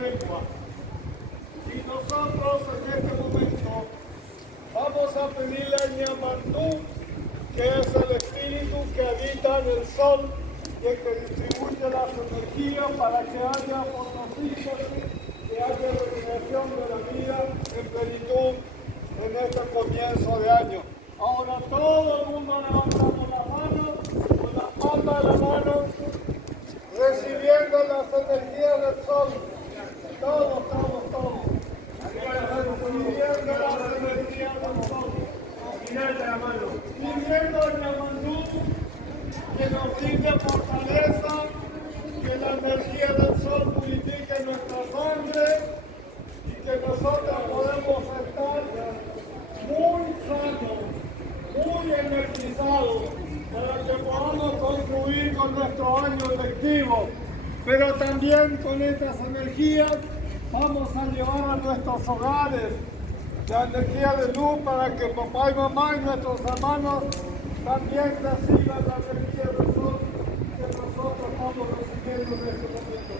lengua. Y nosotros en este momento vamos a pedirle a Ñamandú, que es el espíritu que habita en el sol y el que distribuye las energías para que haya fortaleza, que haya regeneración de la vida en plenitud en este comienzo de año. Ahora todo el mundo levantamos las manos, con la palma de la mano, recibiendo las energías del sol. Todos. Recibiendo las energías del sol. Pidiendo a Ñamandú que nos brinde fortaleza, que la energía del sol purifique nuestra sangre y que nosotros podemos estar muy sanos, muy energizados, para que podamos concluir con nuestro año lectivo. Pero también con estas energías vamos a llevar a nuestros hogares la energía de luz para que papá y mamá y nuestros hermanos también reciban la energía del sol que nosotros estamos recibiendo en este momento.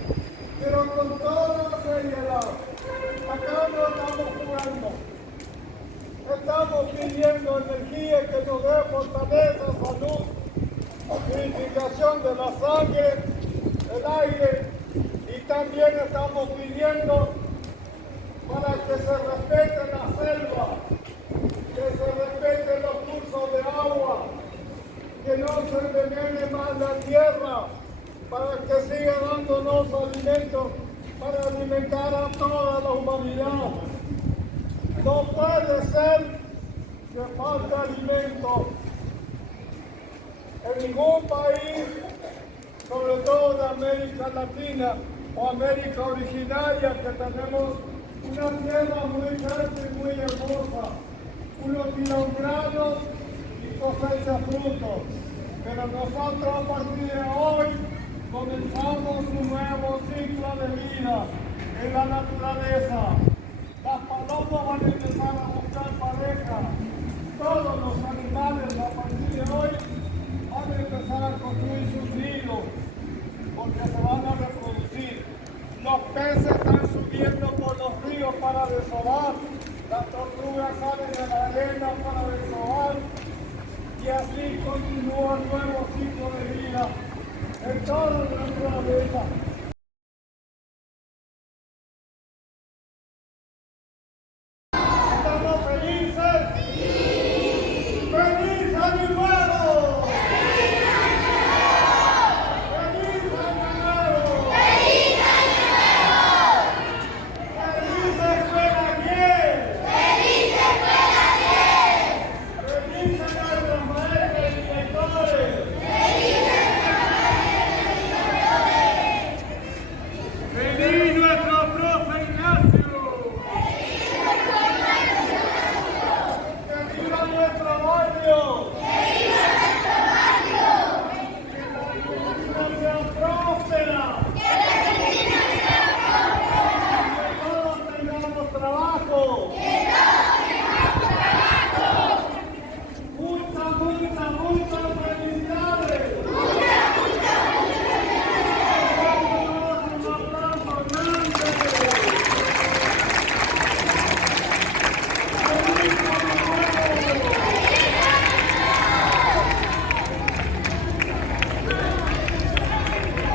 Pero con toda seriedad, acá no estamos jugando. Estamos pidiendo energía que nos dé fortaleza, salud, purificación de la sangre, el aire, y también estamos pidiendo para que se respete la selva, que se respeten los cursos de agua, que no se envenene más la tierra, para que siga dándonos alimentos para alimentar a toda la humanidad. No puede ser que falte alimento en ningún país, sobre todo de América Latina o América originaria, que tenemos una tierra muy verde y muy hermosa. Uno tira un grano y cosecha frutos. Pero nosotros a partir de hoy comenzamos un nuevo ciclo de vida en la naturaleza. Las palomas van a empezar a buscar pareja. Todos los animales a partir de hoy van a empezar a construir sus nidos, porque se van a reproducir. Los peces están subiendo por los ríos para desovar, las tortugas salen de la arena para desovar, y así continúa un nuevo ciclo de vida en toda la naturaleza.